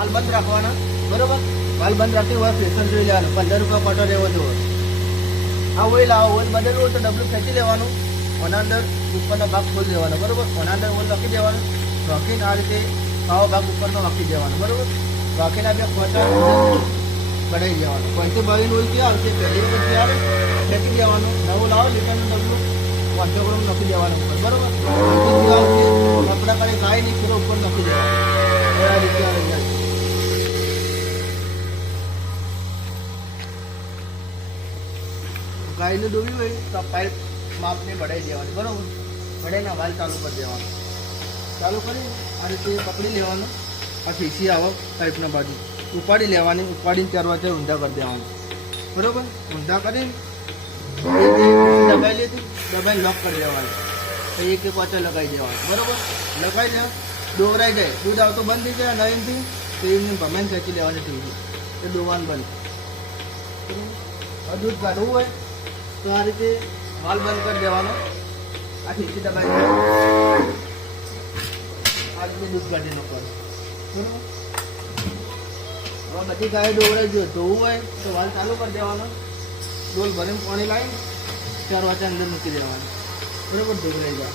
વાલ બંધ રાખવાના, બરોબર. વાલ બંધ રાખી હોય પ્રેશર જોઈ લેવાનું, 15 રૂપિયા ક્વાર્ટર રહેવો જોઈએ. આ ઓઇલ ઓઇલ બદલવું હોય તો ડબલું ખેંચી લેવાનું, ઓના અંદર ઉપરનો ભાગ ખોલી દેવાનો, બરોબર. ઓના અંદર ઓઇલ રાખી દેવાનું, રાખીને આ રીતે આવો ભાગ ઉપરનો રાખી દેવાનો, બરોબર. રાખીને આ બે ક્વાર્ટર બનાવી દેવાનું. 522 ઓઇલ ક્યાં આવશે? પહેલી વખત ત્યારે ખેંચી દેવાનું. નવું લાવો લીટરનું ડબલું 500 ગ્રામ નાખી દેવાનું ઉપર, બરોબર. કપડા કાઢી કાંઈ નહીં પૂરો ઉપર નાખી દેવાનું. આ રીતે આવી જાય. ગાયનું દોવ્યું હોય તો પાઇપ માપને બઢાઈ દેવાની, બરોબર. બઢાઈને વાલ ચાલુ કરી દેવાનું. ચાલુ કરી આ રીતે પકડી લેવાનું. આ ફીસી આવે પાઇપના બાજુ ઉપાડી લેવાની, ઉપાડીને 4 વાગે ઊંધા કરી દેવાનું, બરોબર. ઊંધા કરીને દબાઈ લીધું, દબાઈને લોક કરી દેવાનું. એક પાછળ લગાવી દેવાનું, બરોબર. લગાવી દે દોરાઈ જાય, દૂધ આવતો બંધ થઈ જાય નવીનથી તો એમને ભમાઈને ખેંચી લેવાની ટીવી એ દોવાનું બંધ. દૂધ કાઢવું હોય તો આ રીતે વાલ બંધ કરી દેવાનો. આ ખીચી દબાઈ આ રીતે દૂધ કાઢી નાખવાનું, બરોબર. હવે બધી ગાય દોરાઈ જોઈએ, ધોવું હોય તો વાલ ચાલુ કરી દેવાનો. ડોલ ભરીને પાણી લાવી 4 વાગે અંદર મૂકી દેવાનું, બરોબર. ધોઈ લઈ જાય.